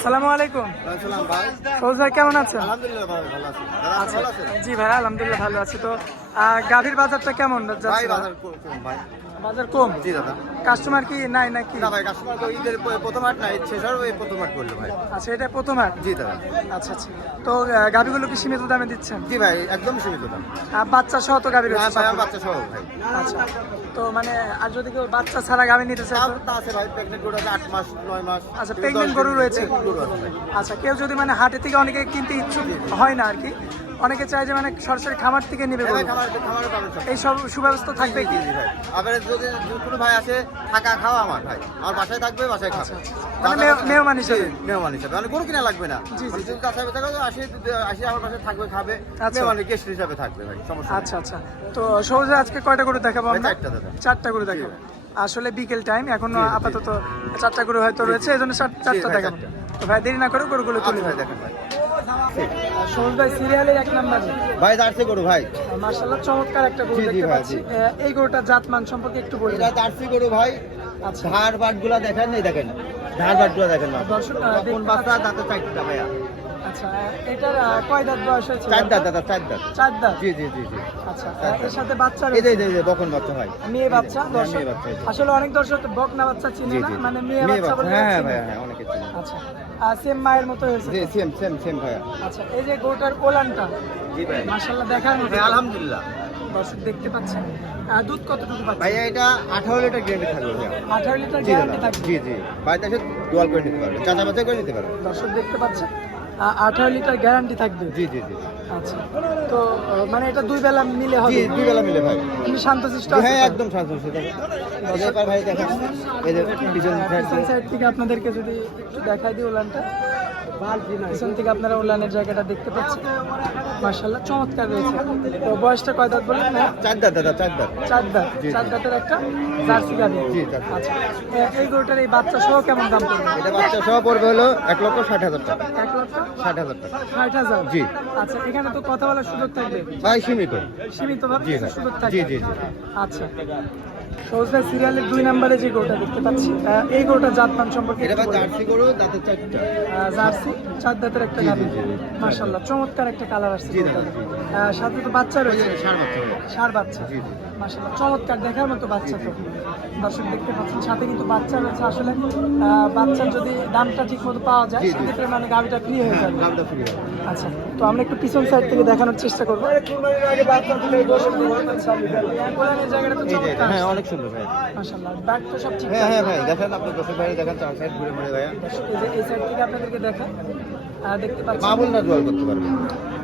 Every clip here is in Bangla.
আসসালামু আলাইকুম। আসসালাম ভাই। ফৌজ ভাই কেমন আছেন? আলহামদুলিল্লাহ ভাই ভালো আছি। দাদা আপনি ভালো আছেন? জি ভাই আলহামদুলিল্লাহ ভালো আছি। তো গাভীর বাজারটা কেমন ভাই যাচ্ছে? বাজার কম ভাই। বাজার কম? জি দাদা। কাস্টমার কি নাই নাকি? না ভাই কাস্টমার তো ঈদের প্রথম হাট নাই, শেষ আর ওই প্রথম হাট করলো ভাই। আচ্ছা, এটা প্রথম হাট? জি দাদা। আচ্ছা আচ্ছা। তো গাভীগুলো কি সীমিত দামে দিচ্ছেন? জি ভাই একদম সীমিত দাম। বাচ্চা সহ তো গাভী হ্যাঁ রয়েছে? ভাই আমার বাচ্চা সহ ভাই। আচ্ছা। তো মানে আর যদি কেউ বাচ্চা ছাড়া গাভী নিতে চায় তো? তা আছে ভাই, প্রেগনেন্ট গরু আছে 8 মাস 9 মাস। আচ্ছা, প্রেগনেন্ট গরু রয়েছে? প্রেগনেন্ট গরু আছে ভাই। আচ্ছা, কেউ যদি মানে হাটে থেকে অনেকে কিনতে ইচ্ছুক হয় না আর কি, অনেকে চায় যে মানে সরাসরি খামার থেকে নেবে হ্যাঁ ভাই, গরু। খামারে পাবেন সব। এই সব সুব্যবস্থা থাকবে কি? জি জি ভাই। আবার যদি কোনো ভাই আসে থাকা খাওয়া আমার ভাই, আমার বাসায় থাকবে, বাসায় খাবে। মানে মেহমান হিসেবে? মেহমান হিসাবে, মানে গরু কিনা লাগবে না। জি, জি। মানে যদি কাছে আসি আমার বাসায় থাকবে, খাবে, আচ্ছা। মেহমান গেস্ট হিসাবে থাকবে ভাই, সমস্যা নেই। আচ্ছা আচ্ছা। তো সহজে আজকে কয়টা করে দেখাবো ভাই, আমরা? 4টা দাদা। 4টা করে দেখাবো। আসলে বিকেল টাইম এখন, জি, জি। আপাতত 4টা করে হয়তো রয়েছে, এই জন্য 4টা ভাই, দেখাবো। 4টা। তো ভাই দেরি না করে গরুগুলো তুলি আচ্ছা ভাই। ভাই, দেখেন ভাই। সহজ ভাই সিরিয়ালের 1 নাম্বার। ভাই জার্সি গরু ভাই। মাশাআল্লাহ চমৎকার একটা গরু জি, জি দেখতে ভাই, পাচ্ছি। জি। এই গরুটার জাতমান সম্পর্কে একটু বলুন। এটা জার্সি গরু ভাই। আচ্ছা। ধার বাটগুলা দেখেন, এই দেখেন ধার বাটগুলা দেখেন না। দর্শক, কোন দেখতে বাচ্চা পাচ্ছেন। দাঁতে 4টা ভাইয়া। আচ্ছা, এটার কয় দাঁত বয়স হয়েছে? 4 দাঁত দাদা, 4 দাঁত। 4 দাঁত। জি জি জি জি। আচ্ছা, চার দাঁত। এর সাথে বাচ্চা এই যে রয়েছে? এই যে বকন বাচ্চা ভাই। মেয়ে বাচ্চা। হ্যাঁ, দর্শক, মেয়ে বাচ্চা, এই যে। আসলে অনেক দর্শক বকনা বাচ্চা চিনে জি না, জি। মানে মেয়ে বাচ্চা বলে হ্যাঁ চিনে। ভাইয়া, হ্যাঁ অনেকে চিনে। আচ্ছা, সেম মায়ের মতো হয়েছে জি তো? সেম ভাইয়া। আচ্ছা, এই যে গরুটার ওলানটা জি ভাই। মাশাআল্লাহ দেখার মতো। হ্যাঁ আলহামদুলিল্লাহ। দর্শক দেখতে পাচ্ছেন। দুধ কতটুকু পাচ্ছে? ভাইয়া এটা 18 লিটার গ্যারান্টি থাকবে ভাইয়া। 18 লিটার জি গ্যারান্টি দাদা। থাকবে। জি জি। বাড়িতে এসে দোয়াল করে নিতে পারবে, চাচা বাচ্চা করে নিতে পারবে। দর্শক দেখতে পাচ্ছেন, 18 লিটার গ্যারান্টি থাকবে। জি জি জি। আচ্ছা, তো মানে এটা 2 বেলা মিলে জি হবে? 2 বেলা মিলে ভাই। তুমি শান্তশিষ্ট আছো হ্যাঁ তো? একদম শান্ত দেখেন। এই যে এবার ভাই দেখেন, এই যে পিছন পিছন সাইড থেকে আপনাদেরকে যদি একটু দেখাই দিই উলানটা, পিছন থেকে আপনারা উলানের জায়গাটা দেখতে পাচ্ছেন। মাশাআল্লাহ চমৎকার রয়েছে। তো বয়সটা কয় দাঁত বলেন? 4 দাঁত দাদা, 4 দাঁত। 4 দাঁত। জি, জি। 4 দাঁতের একটা জার্সি গাভী। জি, জার্সি। আচ্ছা, এই গরুটার এই বাচ্চা সহ কেমন দাম পড়বে? এটা বাচ্চা সহ পড়বে হলো 1,60,000 টাকা। 1,60,000 টাকা। 60,000? জি। আচ্ছা, এখানে তো কথা বলার সুযোগ থাকবে? ভাই সীমিত। সীমিতভাবে জি, কিছু ভাই। সুযোগ থাকবে? জি, জি, জি। আচ্ছা, সহজভাই সিরিয়ালের 2 নম্বরে যে গরুটা দেখতে পাচ্ছি, এই গরুটার জাতমান সম্পর্কে এটা একটু ভাই বলুন। জার্সি গরু, দাঁতে 4টা। জার্সি 4 দাঁতের একটা জি, গাভী। জি, জি। মাশাআল্লাহ চমৎকার একটা কালার আসছে জি, গরুটার। জি, জি। সাথে তো বাচ্চা রয়েছে? ষাঁড় বাচ্চা ভাই। ষাঁড় বাচ্চা। জি, জি। মাশাআল্লাহ চমৎকার দেখার মতো বাচ্চা তো। দর্শক দেখতে পাচ্ছেন সাথে কিন্তু বাচ্চা রয়েছে। আসলে বাচ্চার যদি দামটা ঠিক মতো পাওয়া যায়, জি, জি। সেক্ষেত্রে মানে গাভীটা ফ্রি হয়ে যাবে। নামটা ফ্রি হবে। আচ্ছা, তো আমরা একটু পিছন সাইড থেকে দেখানোর চেষ্টা করবো। কোরআনের জায়গাটা তো এই যে এটা, চমৎকার। হ্যাঁ অনেক সুন্দর ভাই। মাশাআল্লাহ ব্যাগ তো সব ঠিক হ্যাঁ হ্যাঁ ভাই, দেখেন আপনার দর্শক ভাই দেখেন, 4 সাইড ঘুরে ঘুরে ভাইয়া। এই সাইড থেকে আপনাদেরকে দেখায়, দেখতে মা পাচ্ছেন বোন না দোয়াল করতে পারবে।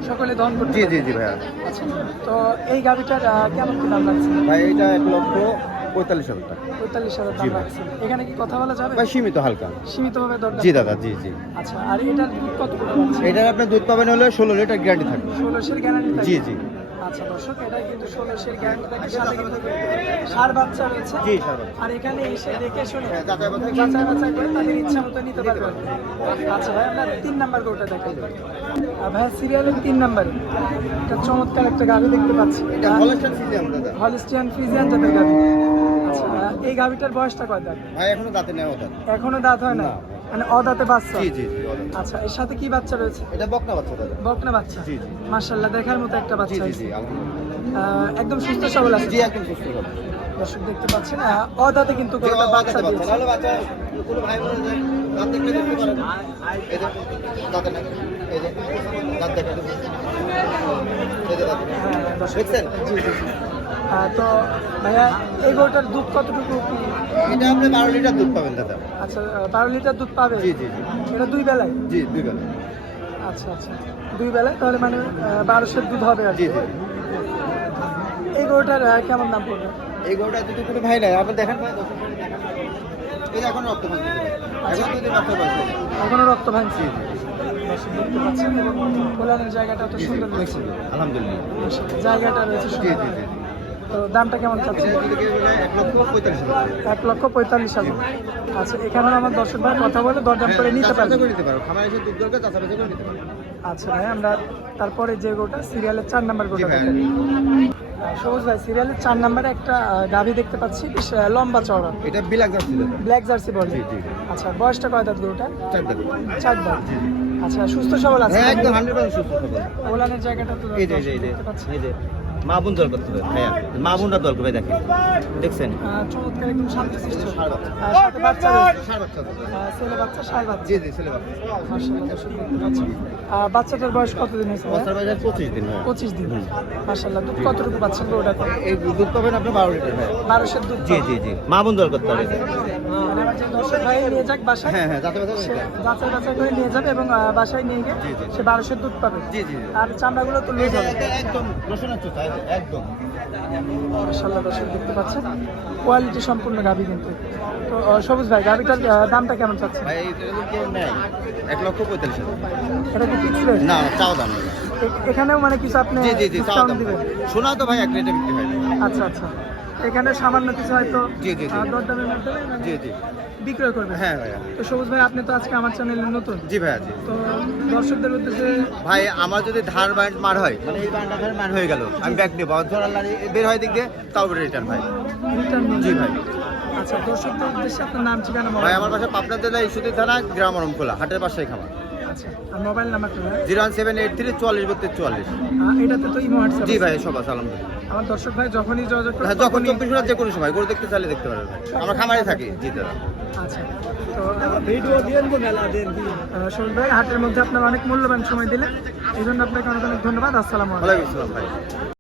সকলে দহন করতে জি পারবে। জি জি ভাইয়া। আচ্ছা, তো এই গাভিটার কেমন কি দাম লাগছে? ভাই এটা 1,45,000 টাকা। 45,000 জি দাম ভাই। লাগছে। এখানে কি কথা বলা যাবে? ভাই সীমিত হালকা। সীমিতভাবে দরকার? জি দাদা, জি জি। আচ্ছা, আর এটার দুধ কতটুকু পাচ্ছে? এটার আপনার দুধ পাবেন হলো 16 লিটার গ্যারান্টি থাকবে। 16 গ্যারান্টি থাকবে? জি জি। আচ্ছা দর্শক, এটা কিন্তু 16 গ্যারান্টি থাকে, সাথে কিন্তু ষাঁড় বাচ্চা রয়েছে। জি ষাঁড় বাচ্চা। আর এখানে এসে দেখে শুনে হ্যাঁ, যাচাই বাছাই যাচাই বাছাই করে তাদের ইচ্ছা মতো নিতে পারবেন। আচ্ছা ভাই, আমরা 3 নাম্বার গরুটা দেখাই। ভাই সিরিয়ালের 3 নাম্বার, এটা চমৎকার একটা গাভী দেখতে পাচ্ছি। এটা হলস্টাইন ফ্রিজিয়ান দাদা। হলিস্টিয়ান ফ্রিজিয়ান জাতের গাভী। আচ্ছা, এই গাভীটার বয়সটা কয় দাঁত? ভাই এখনো দাঁতে নেওয়া দাঁত। এখনো দাঁত হয় না? না। মানে অদাঁতে বাচ্চা? জি জি জি, অদাঁত। আচ্ছা, এর সাথে কি বাচ্চা রয়েছে? এটা বকনা বাচ্চা দাদা। বকনা বাচ্চা? জি, জি। মাশাআল্লাহ দেখার মতো একটা জি বাচ্চা জি হয়েছে। জি, আলহামদুলিল্লাহ। একদম সুস্থ সবল আছে? জি একদম সুস্থ হবে। দর্শক দেখতে পাচ্ছেন, অদাঁতে কিন্তু যে গরুটা বাচ্চা বাচ্চা দিয়েছে। নাহলে বাচ্চা কোনো ভাই বলে যে দাঁত দেখলে দেখতে পারেন। এই যে দাঁতে না, এই যে দাঁত দেখে দেবো। এই যে দাঁত। হ্যাঁ, দর্শক দেখছেন? জি জি জি। তো ভাইয়া এই গরুটার দুধ কতটুকু কি? এটা আপনি 12 লিটার দুধ পাবেন দাদা। আচ্ছা, 12 লিটার দুধ পাবে? জি জি জি। এটা 2 বেলায়? জি 2 বেলা। আচ্ছা আচ্ছা, 2 বেলায়, তাহলে মানে 1200 দুধ হবে আর জি কি। জি। এই গরুটার কেমন দাম পড়বে? এই গরুটা যদি কোনো ভাই নাই, আপনি দেখেন ভাই, দর্শক ভাই দেখেন। এই যে এখন রক্ত ভাঙছে। এখন যদি রক্ত ভাঙছে। এখনো রক্ত ভাঙছে? জি জি। দর্শক দেখতে পাচ্ছেন, এবং কোলানের জায়গাটা তো জি, জি, সুন্দর অনেক রয়েছে। সুন্দর। আলহামদুলিল্লাহ। জায়গাটা রয়েছে জি সুন্দর। জি জি। তো দামটা কেমন চাচ্ছেন? এটা যদি কেউ নেয় 1,45,000 টাকা। 1,45,000। আচ্ছা, এখানে আমার দর্শক ভাই কথা বলে দরদাম করে নিতে চাচা পারবে? করে নিতে পারো, খামারে এসে দুধ দরকার চাচা করে নিতে পারো। আচ্ছা ভাই, আমরা তারপরে যে গোটা সিরিয়ালের 4 নাম্বার জি গোটা ভাই। দেখাই। সবুজ ভাই সিরিয়ালের 4 নম্বরে একটা গাভী দেখতে পাচ্ছি, বেশ লম্বা চওড়া, এটা বিলাক যাচ্ছে ব্ল্যাক জার্সি বলে। জি, জি। আচ্ছা, বয়সটা কয় দাঁত গরুটা? 4 দাঁত। 4 দাঁত। আচ্ছা, সুস্থ সবল আছে? হ্যাঁ একদম 100% সুস্থ সবল। ওলানের জায়গাটা তো এই যে দেখতে পাচ্ছি। এই যে মা বোন দল করতে হবে ভাইয়া, মা বোনরা দল করবে দেখেন, দেখছেন চমৎকার, একদম শান্তশিষ্ট। ষাঁড় বাচ্চা। সাথে বাচ্চা রয়েছে। ষাঁড় বাচ্চা। ছেলে বাচ্চা, ষাঁড় বাচ্চা। জি জি ছেলে বাচ্চা। মাশাআল্লাহ, দর্শক দেখতে পাচ্ছেন। বাচ্চাটার বয়স কতদিন হয়েছে? বস্তার বাজার 25 দিন হয়। 25 দিন। মাশাআল্লাহ, দুধ কতটুকু পাচ্ছেন ওটাতে? এই দুধ পাবেন আপনি 12 লিটার ভাই। 1200 দুধ জি পাবেন। জি জি মা বোন দল করতে হবে। মানে আমার যে দর্শক ভাই নিয়ে যাক বাসায়, হ্যাঁ হ্যাঁ যাতে সে যাচাই বাছাই করে নিয়ে যাবে এবং বাসায় নিয়ে গিয়ে জি, জি। সে 1200 দুধ পাবে। জি জি আর চামড়াগুলো তো লুজ হবে। একদম রসুনের চোখা একদম। মাশাআল্লাহ, দর্শক দেখতে পাচ্ছেন কোয়ালিটি সম্পূর্ণ গাভী কিন্তু। তো সবুজ ভাই, গাভীটার দামটা কেমন চাচ্ছে? ভাই এটা যদি কেউ নেয় 1,45,000। এটা কি ফিক্স রেট? না চাও দাম না। এখানেও মানে কিছু আপনি জি জি জি চাও ডিসকাউন্ট দাম দিবেন? শোনা তো ভাই এক রেটে বিক্রি হয় না। আচ্ছা আচ্ছা, এখানে সামান্য কিছু হয়তো জি, জি, জি। দরদামের মাধ্যমে মানে জি জি বিক্রয় করবে। হ্যাঁ ভাইয়া। তো সবুজ ভাই, আপনি তো আজকে আমার চ্যানেলে নতুন, জি ভাইয়া জি। তো দর্শকদের উদ্দেশ্যে ভাই আমার যদি ধার বাইন্ড মার হয় মানে এই বান্ডা ধার মার হয়ে গেল আমি ব্যাক নেবো ধরার বের হয় দিক দিয়ে তাও রিটার্ন ভাই। রিটার্ন জি ভাই। আচ্ছা, দর্শকদের উদ্দেশ্যে আপনার নাম, ঠিকানা, ভাই মোবাইল। আমার পাশে পাবনা জেলা ইস্যুতি থানা গ্রাম অরমখোলা হাটের পাশে খামার। আচ্ছা, আর মোবাইল নাম্বারটা ভাই? 01783 44 44। এটাতে তো ইমো হোয়াটসঅ্যাপ জি আছে। ভাই সব আছে আলহামদুলিল্লাহ। আমার দর্শক ভাই যখনই যোগাযোগ করে হ্যাঁ যখন 24 ঘন্টা যে কোনো সময় গরু দেখতে চাইলে দেখতে পারবেন ভাই। আমরা খামারে থাকি জি দাদা। আচ্ছা, তো ভিডিও দিয়েন গো মেলা দেন। সবুজ ভাই, হাটের মধ্যে আপনার অনেক মূল্যবান সময় দিলেন, এই জন্য আপনাকে অনেক অনেক ধন্যবাদ। আসসালামু আলাইকুম। ওয়ালাইকুম আসসালাম ভাই।